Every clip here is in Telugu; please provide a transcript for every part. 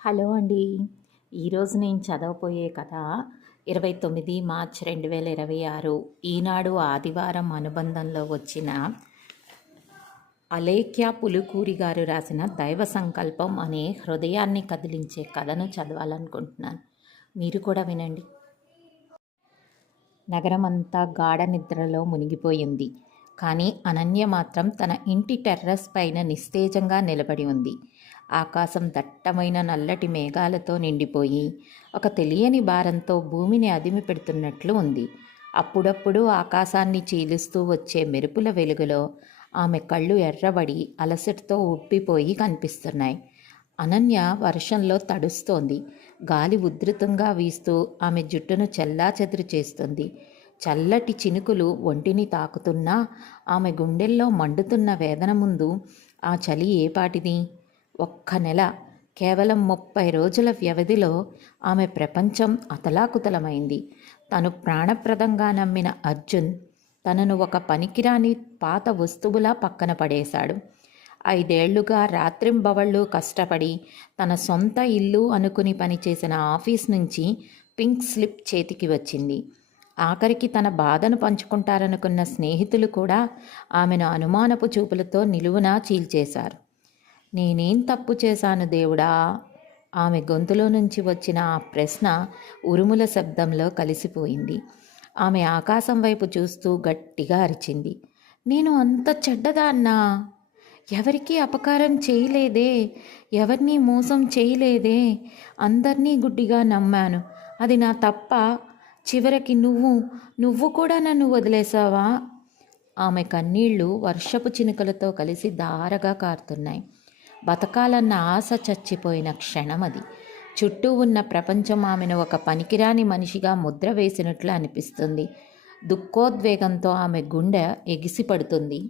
హలో అండి. ఈరోజు నేను చదవబోయే కథ 29 మార్చ్ 2026 ఈనాడు ఆదివారం అనుబంధంలో వచ్చిన అలేఖ్య పులుకూరి గారు రాసిన దైవ సంకల్పం అనే హృదయాన్ని కదిలించే కథను చదవాలనుకుంటున్నాను. మీరు కూడా వినండి. నగరమంతా గాఢ నిద్రలో మునిగిపోయింది. కానీ అనన్య మాత్రం తన ఇంటి టెర్రస్ పైన నిస్తేజంగా నిలబడి ఉంది. ఆకాశం దట్టమైన నల్లటి మేఘాలతో నిండిపోయి ఒక తెలియని భారంతో భూమిని అదిమి పెడుతున్నట్లు ఉంది. అప్పుడప్పుడు ఆకాశాన్ని చీలుస్తూ వచ్చే మెరుపుల వెలుగులో ఆమె కళ్ళు ఎర్రబడి అలసటతో ఉబ్బిపోయి కనిపిస్తున్నాయి. అనన్య వర్షంలో తడుస్తోంది. గాలి ఉధృతంగా వీస్తూ ఆమె జుట్టును చెల్లాచెదురు చేస్తుంది. చల్లటి చినుకులు ఒంటిని తాకుతున్నా ఆమె గుండెల్లో మండుతున్న వేదన ముందు ఆ చలి ఏపాటిది? ఒక్క నెల, కేవలం 30 రోజుల వ్యవధిలో ఆమె ప్రపంచం అతలాకుతలమైంది. తను ప్రాణప్రదంగా నమ్మిన అర్జున్ తనను ఒక పనికిరాని పాత వస్తువులా పక్కన పడేశాడు. 5 ఏళ్లుగా రాత్రింబవళ్ళు కష్టపడి తన సొంత ఇల్లు అనుకుని పనిచేసిన ఆఫీస్ నుంచి పింక్ స్లిప్ చేతికి వచ్చింది. ఆఖరికి తన బాధను పంచుకుంటారనుకున్న స్నేహితులు కూడా ఆమెను అనుమానపు చూపులతో నిలువునా చీల్చేశారు. నేనేం తప్పు చేశాను దేవుడా? ఆమె గొంతులో నుంచి వచ్చిన ఆ ప్రశ్న ఉరుముల శబ్దంలో కలిసిపోయింది. ఆమె ఆకాశం వైపు చూస్తూ గట్టిగా అరిచింది. నేను అంత చెడ్డదాన్నా? ఎవరికీ అపకారం చేయలేదే, ఎవరినీ మోసం చేయలేదే, అందరినీ గుడ్డిగా నమ్మాను. అది నా తప్ప? చివరికి నువ్వు కూడా నన్ను వదిలేసావా? ఆమె కన్నీళ్లు వర్షపు చినుకలతో కలిసి ధారగా కారుతున్నాయి. బతకాలన్న ఆశ చచ్చిపోయిన క్షణం అది. చుట్టూ ఉన్న ప్రపంచం ఆమెను ఒక పనికిరాని మనిషిగా ముద్ర వేసినట్లు అనిపిస్తుంది. దుఃఖోద్వేగంతో ఆమె గుండె ఎగిసిపడుతుంది.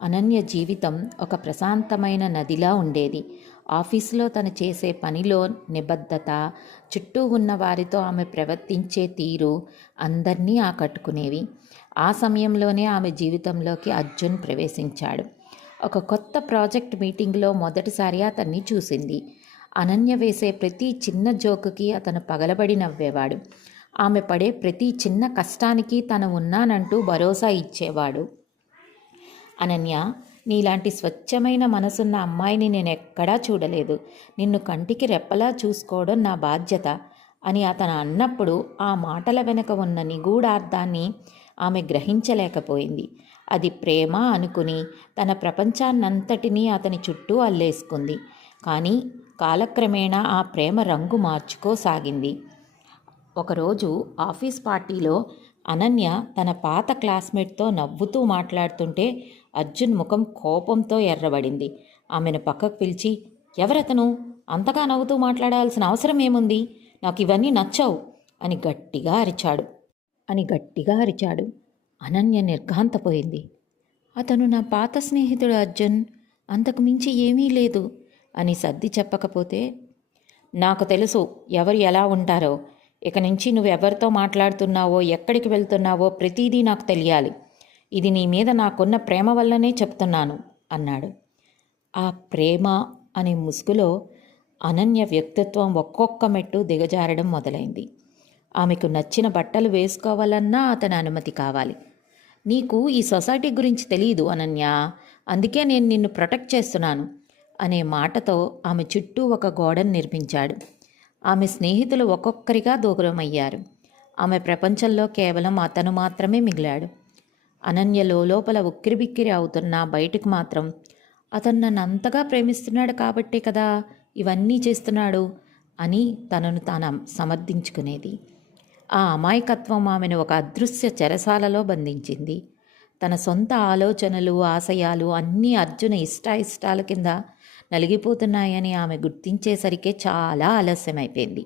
అనన్య జీవితం ఒక ప్రశాంతమైన నదిలా ఉండేది. ఆఫీసులో తను చేసే పనిలో నిబద్ధత, చుట్టూ ఉన్న వారితో ఆమె ప్రవర్తించే తీరు అందరినీ ఆకట్టుకునేవి. ఆ సమయంలోనే ఆమె జీవితంలోకి అర్జున్ ప్రవేశించాడు. ఒక కొత్త ప్రాజెక్ట్ మీటింగ్లో మొదటిసారి అతన్ని చూసింది. అనన్య వేసే ప్రతి చిన్న జోకుకి అతను పగలబడి నవ్వేవాడు. ఆమె పడే ప్రతి చిన్న కష్టానికి తను ఉన్నానంటూ భరోసా ఇచ్చేవాడు. అనన్య, నీలాంటి స్వచ్ఛమైన మనసున్న అమ్మాయిని నేను ఎక్కడా చూడలేదు. నిన్ను కంటికి రెప్పలా చూసుకోవడం నా బాధ్యత అని అతను అన్నప్పుడు ఆ మాటల వెనుక ఉన్న నిగూఢార్థాన్ని ఆమె గ్రహించలేకపోయింది. అది ప్రేమ అనుకుని తన ప్రపంచాన్నంతటినీ అతని చుట్టూ అల్లేసుకుంది. కానీ కాలక్రమేణా ఆ ప్రేమ రంగు మార్చుకోసాగింది. ఒకరోజు ఆఫీస్ పార్టీలో అనన్య తన పాత క్లాస్మేట్తో నవ్వుతూ మాట్లాడుతుంటే అర్జున్ ముఖం కోపంతో ఎర్రబడింది. ఆమెను పక్కకు పిలిచి, ఎవరతను? అంతగా నవ్వుతూ మాట్లాడాల్సిన అవసరం ఏముంది? నాకు ఇవన్నీ నచ్చవు అని గట్టిగా అరిచాడు. అనన్య నిర్ఘాంతపోయింది. అతను నా పాత స్నేహితుడు అర్జున్, అంతకు మించి ఏమీ లేదు అని సర్ది చెప్పకపోతే, నాకు తెలుసు ఎవరు ఎలా ఉంటారో. ఇక నుంచి నువ్వెవరితో మాట్లాడుతున్నావో, ఎక్కడికి వెళ్తున్నావో ప్రతిదీ నాకు తెలియాలి. ఇది నీ మీద నాకున్న ప్రేమ వల్లనే చెప్తున్నాను అన్నాడు. ఆ ప్రేమ అనే ముసుగులో అనన్య వ్యక్తిత్వం ఒక్కొక్క మెట్టు దిగజారడం మొదలైంది. ఆమెకు నచ్చిన బట్టలు వేసుకోవాలన్నా అతని అనుమతి కావాలి. నీకు ఈ సొసైటీ గురించి తెలియదు అనన్య, అందుకే నేను నిన్ను ప్రొటెక్ట్ చేస్తున్నాను అనే మాటతో ఆమె చుట్టూ ఒక గోడను నిర్మించాడు. ఆమె స్నేహితులు ఒక్కొక్కరిగా దూరమయ్యారు. ఆమె ప్రపంచంలో కేవలం అతను మాత్రమే మిగిలాడు. అనన్య లోపల ఉక్కిరిబిక్కిరి అవుతున్నా బయటకు మాత్రం అతను నన్ను అంతగా ప్రేమిస్తున్నాడు కాబట్టే కదా ఇవన్నీ చేస్తున్నాడు అని తనను తాను సమర్థించుకునేది. ఆ అమాయకత్వం ఆమెను ఒక అదృశ్య చెరసాలలో బంధించింది. తన సొంత ఆలోచనలు, ఆశయాలు అన్నీ అర్జున ఇష్టాల కింద నలిగిపోతున్నాయని ఆమె గుర్తించేసరికే చాలా ఆలస్యమైపోయింది.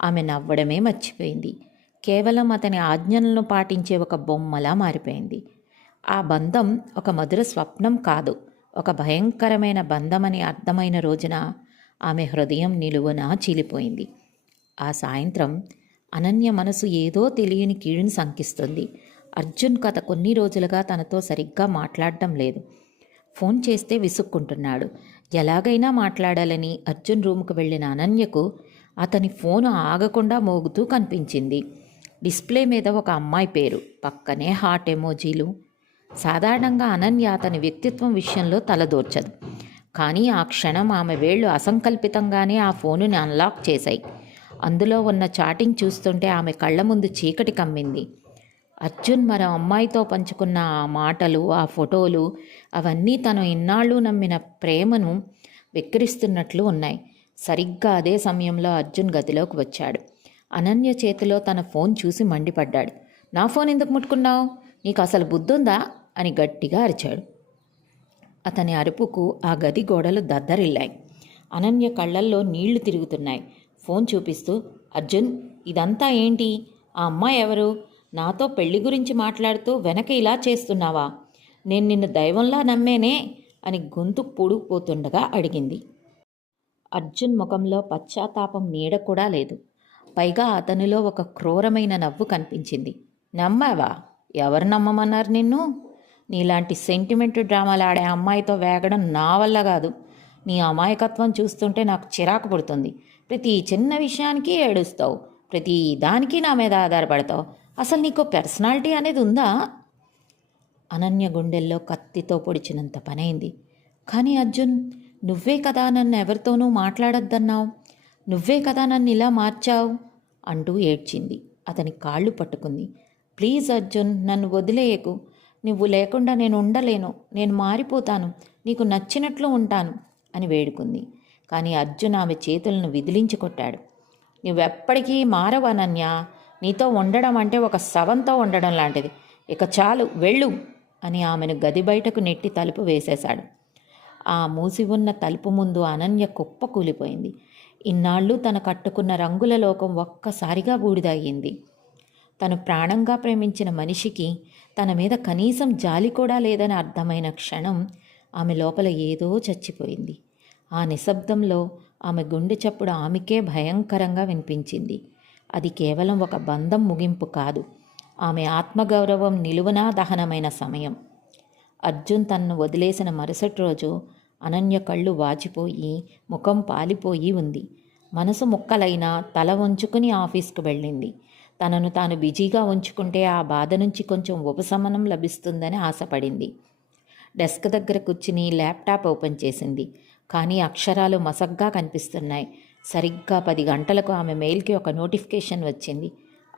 ఆమె నవ్వడమే మర్చిపోయింది. కేవలం అతని ఆజ్ఞలను పాటించే ఒక బొమ్మలా మారిపోయింది. ఆ బంధం ఒక మధుర స్వప్నం కాదు, ఒక భయంకరమైన బంధమని అర్థమైన రోజున ఆమె హృదయం నిలువునా చీలిపోయింది. ఆ సాయంత్రం అనన్య మనసు ఏదో తెలియని కీడుని శంకిస్తుంది. అర్జున్ గత కొన్ని రోజులుగా తనతో సరిగ్గా మాట్లాడడం లేదు. ఫోన్ చేస్తే విసుక్కుంటున్నాడు. ఎలాగైనా మాట్లాడాలని అర్జున్ రూమ్కు వెళ్ళిన అనన్యకు అతని ఫోను ఆగకుండా మోగుతూ కనిపించింది. డిస్ప్లే మీద ఒక అమ్మాయి పేరు, పక్కనే హార్ట్ ఎమోజీలు. సాధారణంగా అనన్య అతని వ్యక్తిత్వం విషయంలో తలదూర్చదు. కానీ ఆ క్షణం ఆమె వేళ్లు అసంకల్పితంగానే ఆ ఫోనుని అన్లాక్ చేశాయి. అందులో ఉన్న చాటింగ్ చూస్తుంటే ఆమె కళ్ళ ముందు చీకటి కమ్మింది. అర్జున్ మరో అమ్మాయితో పంచుకున్న ఆ మాటలు, ఆ ఫోటోలు, అవన్నీ తను ఇన్నాళ్ళు నమ్మిన ప్రేమను వెక్కిరిస్తున్నట్లు ఉన్నాయి. సరిగ్గా అదే సమయంలో అర్జున్ గదిలోకి వచ్చాడు. అనన్య చేతిలో తన ఫోన్ చూసి మండిపడ్డాడు. నా ఫోన్ ఎందుకు ముట్టుకున్నావు? నీకు అసలు బుద్ధుందా అని గట్టిగా అరిచాడు. అతని అరుపుకు ఆ గది గోడలు దద్దరిల్లాయి. అనన్య కళ్ళల్లో నీళ్లు తిరుగుతున్నాయి. ఫోన్ చూపిస్తూ, అర్జున్, ఇదంతా ఏంటి? ఆ అమ్మాయి ఎవరు? నాతో పెళ్లి గురించి మాట్లాడుతూ వెనక ఇలా చేస్తున్నావా? నేను నిన్ను దైవంలా నమ్మేనే అని గొంతు పూడుకుపోతుండగా అడిగింది. అర్జున్ ముఖంలో పశ్చాత్తాపం నీడ కూడా లేదు. పైగా అతనిలో ఒక క్రూరమైన నవ్వు కనిపించింది. నమ్మావా? ఎవరు నమ్మమన్నారు నిన్ను? నీలాంటి సెంటిమెంట్ డ్రామాలు ఆడే అమ్మాయితో వేగడం నా వల్ల కాదు. నీ అమాయకత్వం చూస్తుంటే నాకు చిరాకు పుడుతుంది. ప్రతి చిన్న విషయానికి ఏడుస్తావు, ప్రతి దానికి నా మీద ఆధారపడతావు. అసలు నీకు పర్సనాలిటీ అనేది ఉందా? అనన్య గుండెల్లో కత్తితో పొడిచినంత పనైంది. కానీ అర్జున్, నువ్వే కదా నన్ను ఎవరితోనూ మాట్లాడొద్దన్నావు, నువ్వే కదా నన్ను ఇలా మార్చావు అంటూ ఏడ్చింది. అతని కాళ్ళు పట్టుకుంది. ప్లీజ్ అర్జున్, నన్ను వదిలేయకు. నువ్వు లేకుండా నేను ఉండలేను. నేను మారిపోతాను, నీకు నచ్చినట్లు ఉంటాను అని వేడుకుంది. కానీ అర్జున్ ఆమె చేతులను విదిలించి కొట్టాడు. నువ్వెప్పటికీ మారవు అనన్య. నీతో ఉండడం అంటే ఒక శవంతో ఉండడం లాంటిది. ఇక చాలు, వెళ్ళు అని ఆమెను గది బయటకు నెట్టి తలుపు వేసేశాడు. ఆ మూసి ఉన్న తలుపు ముందు అనన్య కుప్ప కూలిపోయింది. ఇన్నాళ్ళు తన కట్టుకున్న రంగుల లోకం ఒక్కసారిగా బూడిదయ్యింది. తను ప్రాణంగా ప్రేమించిన మనిషికి తన మీద కనీసం జాలి కూడా లేదని అర్థమైన క్షణం ఆమె లోపల ఏదో చచ్చిపోయింది. ఆ నిశ్శబ్దంలో ఆమె గుండె చప్పుడు ఆమెకే భయంకరంగా వినిపించింది. అది కేవలం ఒక బంధం ముగింపు కాదు, ఆమె ఆత్మగౌరవం నిలువునా దహనమైన సమయం. అర్జున్ తన్ను వదిలేసిన మరుసటి రోజు అనన్య కళ్ళు వాచిపోయి, ముఖం పాలిపోయి ఉంది. మనసు ముక్కలైనా తల వంచుకుని ఆఫీస్కు వెళ్ళింది. తనను తాను బిజీగా ఉంచుకుంటే ఆ బాధ నుంచి కొంచెం ఉపశమనం లభిస్తుందని ఆశపడింది. డెస్క్ దగ్గర కూర్చుని ల్యాప్టాప్ ఓపెన్ చేసింది. కానీ అక్షరాలు మసగ్గా కనిపిస్తున్నాయి. సరిగ్గా 10 గంటలకు ఆమె మెయిల్కి ఒక నోటిఫికేషన్ వచ్చింది.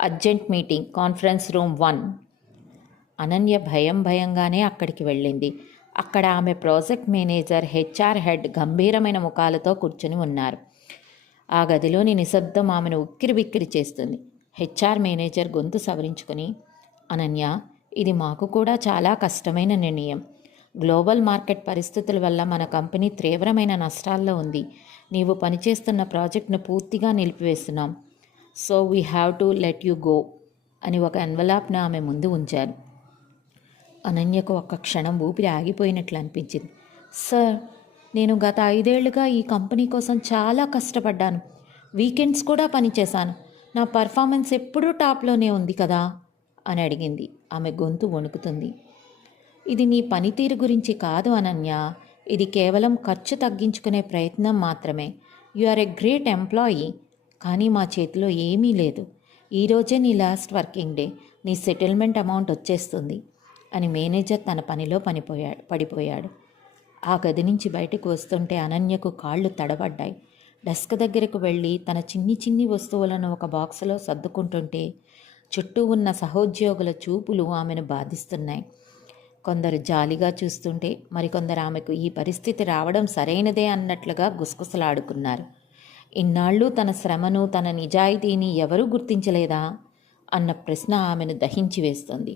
Urgent meeting, conference room 1. Ananya భయంగానే అక్కడికి వెళ్ళింది. అక్కడ ఆమె ప్రాజెక్ట్ మేనేజర్, హెచ్ఆర్ హెడ్ గంభీరమైన ముఖాలతో కూర్చుని ఉన్నారు. ఆ గదిలోని నిశ్శబ్దం ఆమెను ఉక్కిరిబిక్కిరి చేస్తుంది. హెచ్ఆర్ మేనేజర్ గొంతు సవరించుకొని, అనన్య, ఇది మాకు కూడా చాలా కష్టమైన నిర్ణయం. గ్లోబల్ మార్కెట్ పరిస్థితుల వల్ల మన కంపెనీ తీవ్రమైన నష్టాల్లో ఉంది. నీవు పనిచేస్తున్న ప్రాజెక్ట్ను పూర్తిగా నిలిపివేస్తున్నాం. So we have to let you go అని ఒక ఎన్వలాప్ను ఆమె ముందు ఉంచారు. అనన్యకు ఒక్క క్షణం ఊపిరి ఆగిపోయినట్లు అనిపించింది. సార్, నేను గత 5 ఏళ్లుగా ఈ కంపెనీ కోసం చాలా కష్టపడ్డాను. వీకెండ్స్ కూడా పనిచేశాను. నా పర్ఫార్మెన్స్ ఎప్పుడూ టాప్లోనే ఉంది కదా అని అడిగింది. ఆమె గొంతు వణుకుతుంది. ఇది నీ పనితీరు గురించి కాదు అనన్య. ఇది కేవలం ఖర్చు తగ్గించుకునే ప్రయత్నం మాత్రమే. You are a great employee. కానీ మా చేతిలో ఏమీ లేదు. ఈరోజే నీ లాస్ట్ వర్కింగ్ డే. నీ సెటిల్మెంట్ అమౌంట్ వచ్చేస్తుంది అని మేనేజర్ తన పనిలో పడిపోయాడు. ఆ గది నుంచి బయటకు వస్తుంటే అనన్యకు కాళ్ళు తడబడ్డాయి. డెస్క్ దగ్గరకు వెళ్ళి తన చిన్ని వస్తువులను ఒక బాక్సులో సర్దుకుంటుంటే చుట్టూ ఉన్న సహోద్యోగుల చూపులు ఆమెను బాధిస్తున్నాయి. కొందరు జాలిగా చూస్తుంటే మరికొందరు ఆమెకు ఈ పరిస్థితి రావడం సరైనదే అన్నట్లుగా గుసగుసలాడుకున్నారు. ఇన్నాళ్ళు తన శ్రమను, తన నిజాయితీని ఎవరూ గుర్తించలేదా అన్న ప్రశ్న ఆమెను దహించి వేస్తుంది.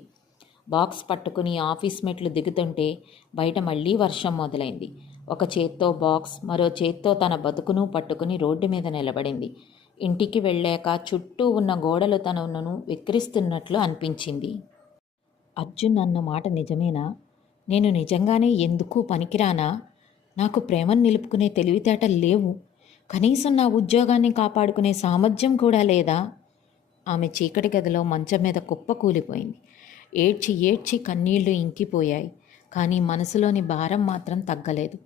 బాక్స్ పట్టుకుని ఆఫీస్ మెట్లు దిగుతుంటే బయట మళ్ళీ వర్షం మొదలైంది. ఒక చేత్తో బాక్స్, మరో చేత్తో తన బతుకును పట్టుకుని రోడ్డు మీద నిలబడింది. ఇంటికి వెళ్ళాక చుట్టూ ఉన్న గోడలు తనను వెక్కిరిస్తున్నట్లు అనిపించింది. అర్జున్ అన్న మాట నిజమేనా? నేను నిజంగానే ఎందుకు పనికిరానా? నాకు ప్రేమను నిలుపుకునే తెలివితేటలు లేవు. కనీసం నా ఉద్యోగాన్ని కాపాడుకునే సామర్థ్యం కూడా లేదా? ఆమె చీకటి గదిలో మంచం మీద కుప్ప కూలిపోయింది. ఏడ్చి కన్నీళ్లు ఇంకిపోయాయి. కానీ మనసులోని భారం మాత్రం తగ్గలేదు.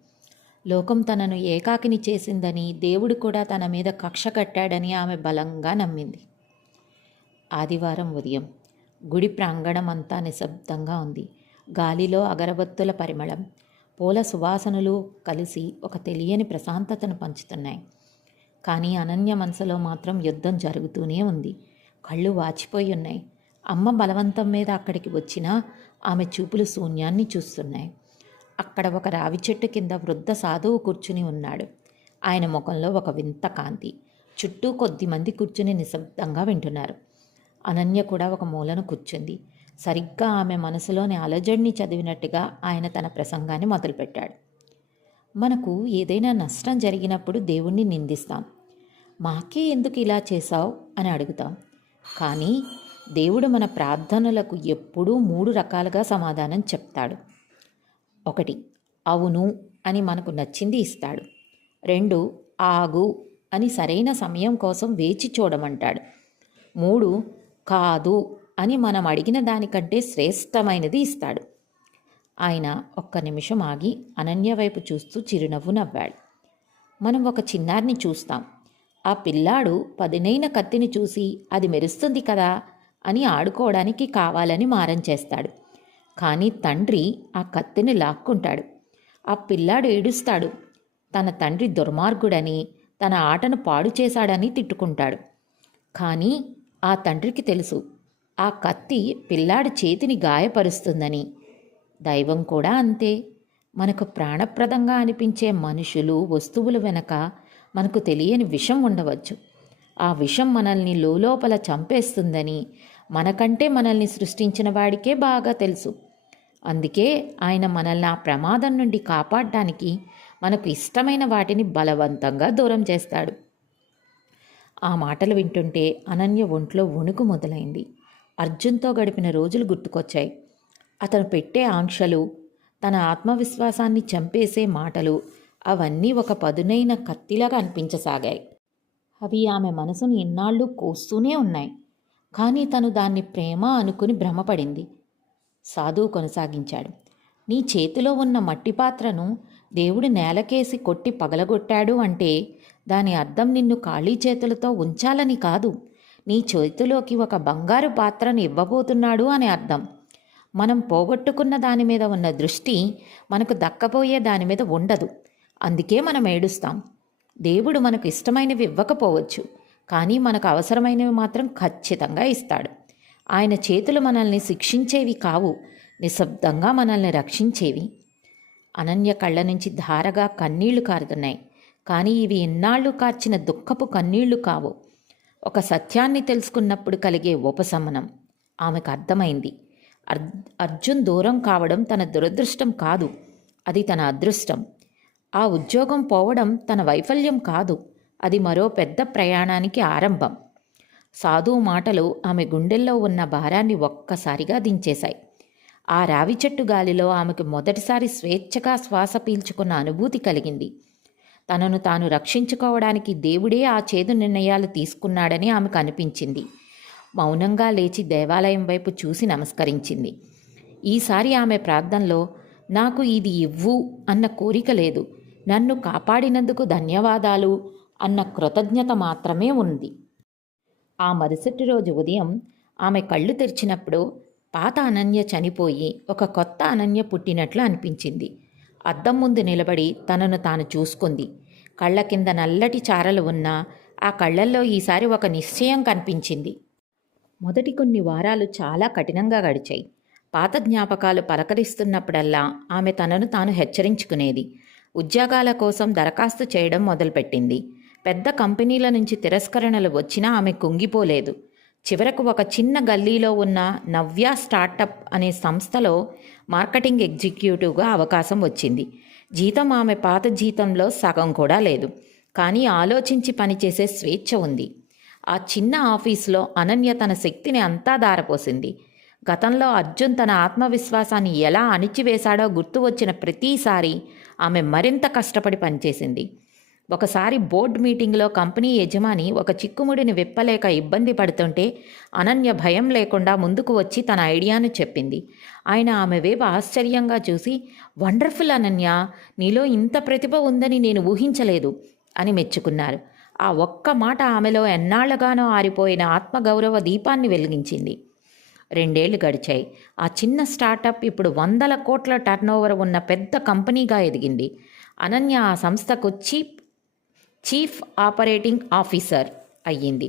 లోకం తనను ఏకాకిని చేసిందని, దేవుడు కూడా తన మీద కక్ష కట్టాడని ఆమె బలంగా నమ్మింది. ఆదివారం ఉదయం గుడి ప్రాంగణం అంతా నిశ్శబ్దంగా ఉంది. గాలిలో అగరబత్తుల పరిమళం, పూల సువాసనలు కలిసి ఒక తెలియని ప్రశాంతతను పంచుతున్నాయి. కానీ అనన్య మనసులో మాత్రం యుద్ధం జరుగుతూనే ఉంది. కళ్ళు వాచిపోయి ఉన్నాయి. అమ్మ బలవంతం మీద అక్కడికి వచ్చినా ఆమె చూపులు శూన్యాన్ని చూస్తున్నాయి. అక్కడ ఒక రావి చెట్టు కింద వృద్ధ సాధువు కూర్చుని ఉన్నాడు. ఆయన ముఖంలో ఒక వింత కాంతి. చుట్టూ కొద్దిమంది కూర్చుని నిశ్శబ్దంగా వింటున్నారు. అనన్య కూడా ఒక మూలను కూర్చుంది. సరిగ్గా ఆమె మనసులోని అలజడిని చదివినట్టుగా ఆయన తన ప్రసంగాన్ని మొదలుపెట్టాడు. మనకు ఏదైనా నష్టం జరిగినప్పుడు దేవుణ్ణి నిందిస్తాం. మాకే ఎందుకు ఇలా చేశావు అని అడుగుతాం. కానీ దేవుడు మన ప్రార్థనలకు ఎప్పుడూ 3 రకాలుగా సమాధానం చెప్తాడు. 1, అవును అని మనకు నచ్చింది ఇస్తాడు. 2, ఆగు అని సరైన సమయం కోసం వేచి చూడమంటాడు. 3, కాదు అని మనం అడిగిన దానికంటే శ్రేష్టమైనది ఇస్తాడు. ఆయన ఒక్క నిమిషం ఆగి అనన్య వైపు చూస్తూ చిరునవ్వు నవ్వాడు. మనం ఒక చిన్నారిని చూస్తాం. ఆ పిల్లాడు పదునైన కత్తిని చూసి అది మెరుస్తుంది కదా అని ఆడుకోవడానికి కావాలని మారం చేస్తాడు. కానీ తండ్రి ఆ కత్తిని లాక్కుంటాడు. ఆ పిల్లాడు ఏడుస్తాడు. తన తండ్రి దుర్మార్గుడని, తన ఆటను పాడు చేశాడని తిట్టుకుంటాడు. కానీ ఆ తండ్రికి తెలుసు ఆ కత్తి పిల్లాడి చేతిని గాయపరుస్తుందని. దైవం కూడా అంతే. మనకు ప్రాణప్రదంగా అనిపించే మనుషులు, వస్తువుల వెనక మనకు తెలియని విషం ఉండవచ్చు. ఆ విషం మనల్ని లోలోపల చంపేస్తుందని మనకంటే మనల్ని సృష్టించిన వాడికే బాగా తెలుసు. అందుకే ఆయన మనల్ని ఆ ప్రమాదం నుండి కాపాడడానికి మనకు ఇష్టమైన వాటిని బలవంతంగా దూరం చేస్తాడు. ఆ మాటలు వింటుంటే అనన్య ఒంట్లో వణుకు మొదలైంది. అర్జున్తో గడిపిన రోజులు గుర్తుకొచ్చాయి. అతను పెట్టే ఆంక్షలు, తన ఆత్మవిశ్వాసాన్ని చంపేసే మాటలు, అవన్నీ ఒక పదునైన కత్తిలాగా అనిపించసాగాయి. అవి ఆమె మనసును ఇన్నాళ్ళు కోస్తూనే ఉన్నాయి. కానీ తను దాన్ని ప్రేమ అనుకుని భ్రమపడింది. సాధువు కొనసాగించాడు. నీ చేతిలో ఉన్న మట్టి పాత్రను దేవుడు నేలకేసి కొట్టి పగలగొట్టాడు అంటే దాని అర్థం నిన్ను ఖాళీ చేతులతో ఉంచాలని కాదు. నీ చేతిలోకి ఒక బంగారు పాత్రను ఇవ్వబోతున్నాడు అని అర్థం. మనం పోగొట్టుకున్న దాని మీద ఉన్న దృష్టి మనకు దక్కబోయే దాని మీద ఉండదు. అందుకే మనం ఏడుస్తాం. దేవుడు మనకు ఇష్టమైనవి ఇవ్వకపోవచ్చు, కానీ మనకు అవసరమైనవి మాత్రం ఖచ్చితంగా ఇస్తాడు. ఆయన చేతులు మనల్ని శిక్షించేవి కావు, నిశ్శబ్దంగా మనల్ని రక్షించేవి. అనన్య కళ్ళ నుంచి ధారగా కన్నీళ్లు కారుతున్నాయి. కానీ ఇవి ఇన్నాళ్ళు కార్చిన దుఃఖపు కన్నీళ్లు కావు. ఒక సత్యాన్ని తెలుసుకున్నప్పుడు కలిగే ఉపశమనం. ఆమెకు అర్థమైంది. అర్జున్ దూరం కావడం తన దురదృష్టం కాదు, అది తన అదృష్టం. ఆ ఉద్యోగం పోవడం తన వైఫల్యం కాదు, అది మరో పెద్ద ప్రయాణానికి ఆరంభం. సాధువు మాటలు ఆమె గుండెల్లో ఉన్న భారాన్ని ఒక్కసారిగా దించేశాయి. ఆ రావి చెట్టు గాలిలో ఆమెకు మొదటిసారి స్వేచ్ఛగా శ్వాస పీల్చుకున్న అనుభూతి కలిగింది. తనను తాను రక్షించుకోవడానికి దేవుడే ఆ చేదు నిర్ణయాలు తీసుకున్నాడని ఆమెకు అనిపించింది. మౌనంగా లేచి దేవాలయం వైపు చూసి నమస్కరించింది. ఈసారి ఆమె ప్రార్థనలో నాకు ఇది ఇవ్వు అన్న కోరిక లేదు, నన్ను కాపాడినందుకు ధన్యవాదాలు అన్న కృతజ్ఞత మాత్రమే ఉంది. ఆ మరుసటి రోజు ఉదయం ఆమె కళ్ళు తెరిచినప్పుడు పాత అనన్య చనిపోయి ఒక కొత్త అనన్య పుట్టినట్లు అనిపించింది. అద్దం ముందు నిలబడి తనను తాను చూసుకుంది. కళ్ళ కింద నల్లటి చారలు ఉన్నా ఆ కళ్ళల్లో ఈసారి ఒక నిశ్చయం కనిపించింది. మొదటి కొన్ని వారాలు చాలా కఠినంగా గడిచాయి. పాత జ్ఞాపకాలు పలకరిస్తున్నప్పుడల్లా ఆమె తనను తాను హెచ్చరించుకునేది. ఉద్యోగాల కోసం దరఖాస్తు చేయడం మొదలుపెట్టింది. పెద్ద కంపెనీల నుంచి తిరస్కరణలు వచ్చినా ఆమె కుంగిపోలేదు. చివరకు ఒక చిన్న గల్లీలో ఉన్న నవ్య స్టార్టప్ అనే సంస్థలో మార్కెటింగ్ ఎగ్జిక్యూటివ్గా అవకాశం వచ్చింది. జీతం ఆమె పాత జీతంలో సగం కూడా లేదు, కానీ ఆలోచించి పనిచేసే స్వేచ్ఛ ఉంది. ఆ చిన్న ఆఫీసులో అనన్య తన శక్తిని అంతా దారపోసింది. గతంలో అర్జున్ తన ఆత్మవిశ్వాసాన్ని ఎలా అణిచివేశాడో గుర్తు వచ్చిన ప్రతిసారి ఆమె మరింత కష్టపడి పనిచేసింది. ఒకసారి బోర్డు మీటింగ్లో కంపెనీ యజమాని ఒక చిక్కుముడిని విప్పలేక ఇబ్బంది పడుతుంటే అనన్య భయం లేకుండా ముందుకు వచ్చి తన ఐడియాను చెప్పింది. ఆయన ఆమె వైపు ఆశ్చర్యంగా చూసి, వండర్ఫుల్ అనన్య, నీలో ఇంత ప్రతిభ ఉందని నేను ఊహించలేదు అని మెచ్చుకున్నారు. ఆ ఒక్క మాట ఆమెలో ఎన్నాళ్లుగానో ఆరిపోయిన ఆత్మగౌరవ దీపాన్ని వెలిగించింది. 2 ఏళ్లు గడిచాయి. ఆ చిన్న స్టార్టప్ ఇప్పుడు 100 కోట్ల టర్నోవర్ ఉన్న పెద్ద కంపెనీగా ఎదిగింది. అనన్య ఆ సంస్థకు చీఫ్ ఆపరేటింగ్ ఆఫీసర్ అయ్యింది.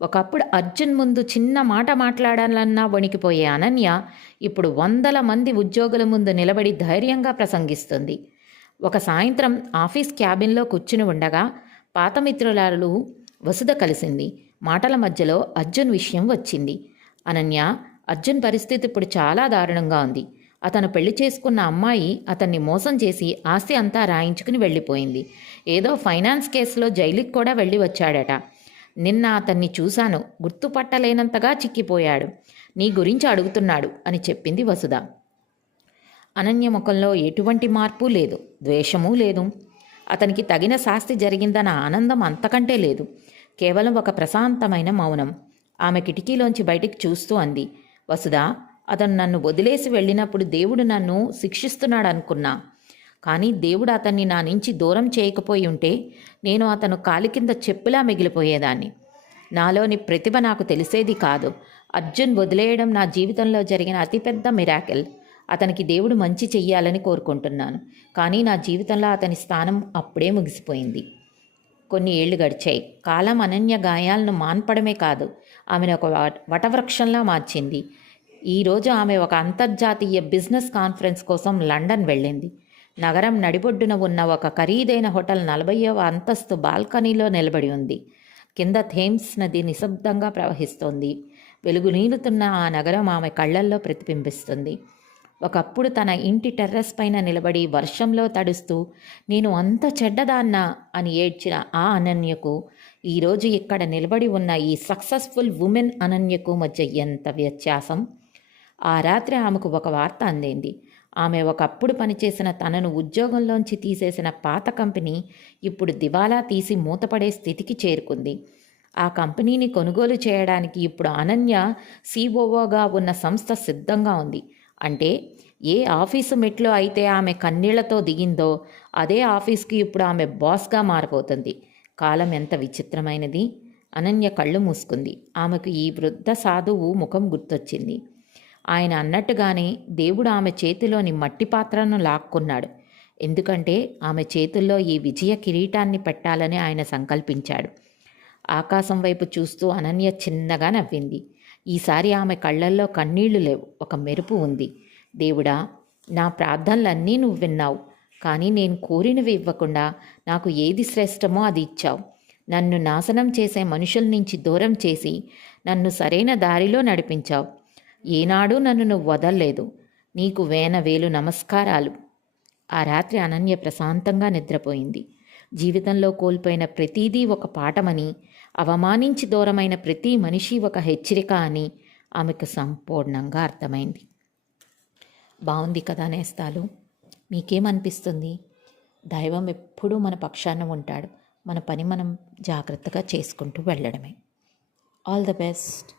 ఒకప్పుడు అర్జున్ ముందు చిన్న మాట మాట్లాడాలన్నా వణికిపోయే అనన్య ఇప్పుడు 100 మంది ఉద్యోగుల ముందు నిలబడి ధైర్యంగా ప్రసంగిస్తుంది. ఒక సాయంత్రం ఆఫీస్ క్యాబిన్లో కూర్చుని ఉండగా పాత మిత్రురాలు వసుధ కలిసింది. మాటల మధ్యలో అర్జున్ విషయం వచ్చింది. అనన్య, అర్జున్ పరిస్థితి ఇప్పుడు చాలా దారుణంగా ఉంది. అతను పెళ్లి చేసుకున్న అమ్మాయి అతన్ని మోసం చేసి ఆస్తి అంతా రాయించుకుని వెళ్ళిపోయింది. ఏదో ఫైనాన్స్ కేసులో జైలుకి కూడా వెళ్ళి వచ్చాడట. నిన్న అతన్ని చూశాను, గుర్తుపట్టలేనంతగా చిక్కిపోయాడు. నీ గురించి అడుగుతున్నాడు అని చెప్పింది వసుధ. అనన్య ముఖంలో ఎటువంటి మార్పు లేదు, ద్వేషమూ లేదు. అతనికి తగిన శాస్తి జరిగిందన్న ఆనందం అంతకంటే లేదు. కేవలం ఒక ప్రశాంతమైన మౌనం. ఆమె కిటికీలోంచి బయటికి చూస్తూ అంది, వసుధ, అతను నన్ను వదిలేసి వెళ్ళినప్పుడు దేవుడు నన్ను శిక్షిస్తున్నాడు అనుకున్నా. కానీ దేవుడు అతన్ని నా నుంచి దూరం చేయకపోయి ఉంటే నేను అతను కాలి కింద చెప్పులా మిగిలిపోయేదాన్ని. నాలోని ప్రతిభ నాకు తెలిసేది కాదు. అర్జున్ వదిలేయడం నా జీవితంలో జరిగిన అతిపెద్ద మిరాకిల్. అతనికి దేవుడు మంచి చెయ్యాలని కోరుకుంటున్నాను. కానీ నా జీవితంలో అతని స్థానం అప్పుడే ముగిసిపోయింది. కొన్ని ఏళ్లు గడిచాయి. కాలం అనన్య గాయాలను మాన్పడమే కాదు, ఆమెను ఒక వటవృక్షంలా మార్చింది. ఈరోజు ఆమె ఒక అంతర్జాతీయ బిజినెస్ కాన్ఫరెన్స్ కోసం లండన్ వెళ్ళింది. నగరం నడిబొడ్డున ఉన్న ఒక ఖరీదైన హోటల్ 40వ అంతస్తు బాల్కనీలో నిలబడి ఉంది. కింద థేమ్స్ నది నిశ్శబ్దంగా ప్రవహిస్తోంది. వెలుగు నీలుతున్న ఆ నగరం ఆమె కళ్ళల్లో ప్రతిబింబిస్తుంది. ఒకప్పుడు తన ఇంటి టెర్రస్ పైన నిలబడి వర్షంలో తడుస్తూ నేను అంత చెడ్డదాన్నా అని ఏడ్చిన ఆ అనన్యకు, ఈరోజు ఇక్కడ నిలబడి ఉన్న ఈ సక్సెస్ఫుల్ ఉమెన్ అనన్యకు మధ్య ఎంత వ్యత్యాసం. ఆ రాత్రి ఆమెకు ఒక వార్త అందింది. ఆమె ఒకప్పుడు పనిచేసిన తనను ఉద్యోగంలోంచి తీసేసిన పాత కంపెనీ ఇప్పుడు దివాలా తీసి మూతపడే స్థితికి చేరుకుంది. ఆ కంపెనీని కొనుగోలు చేయడానికి ఇప్పుడు అనన్య సిఓఓగా ఉన్న సంస్థ సిద్ధంగా ఉంది. అంటే ఏ ఆఫీసు మెట్లో అయితే ఆమె కన్నీళ్లతో దిగిందో అదే ఆఫీస్కి ఇప్పుడు ఆమె బాస్గా మారిపోతుంది. కాలం ఎంత విచిత్రమైనది. అనన్య కళ్ళు మూసుకుంది. ఆమెకు ఈ వృద్ధ సాధువు ముఖం గుర్తొచ్చింది. ఆయన అన్నట్టుగానే దేవుడు ఆమె చేతిలోని మట్టి పాత్రను లాక్కున్నాడు. ఎందుకంటే ఆమె చేతుల్లో ఈ విజయ కిరీటాన్ని పెట్టాలని ఆయన సంకల్పించాడు. ఆకాశం వైపు చూస్తూ అనన్య చిన్నగా నవ్వింది. ఈసారి ఆమె కళ్ళల్లో కన్నీళ్లు లేవు, ఒక మెరుపు ఉంది. దేవుడా, నా ప్రార్థనలన్నీ నువ్వు విన్నావు. కానీ నేను కోరినవి ఇవ్వకుండా నాకు ఏది శ్రేష్టమో అది ఇచ్చావు. నన్ను నాశనం చేసే మనుషుల నుంచి దూరం చేసి నన్ను సరైన దారిలో నడిపించావు. ఏనాడూ నన్ను నువ్వు వదల్లేదు. నీకు వేలు నమస్కారాలు. ఆ రాత్రి అనన్య ప్రశాంతంగా నిద్రపోయింది. జీవితంలో కోల్పోయిన ప్రతీదీ ఒక పాఠమని, అవమానించి దూరమైన ప్రతి మనిషి ఒక హెచ్చరిక అని ఆమెకు సంపూర్ణంగా అర్థమైంది. బాగుంది కదా నేస్తాలు? మీకేమనిపిస్తుంది? దైవం ఎప్పుడూ మన పక్షాన ఉంటాడు. మన పని మనం జాగ్రత్తగా చేసుకుంటూ వెళ్ళడమే. All the best.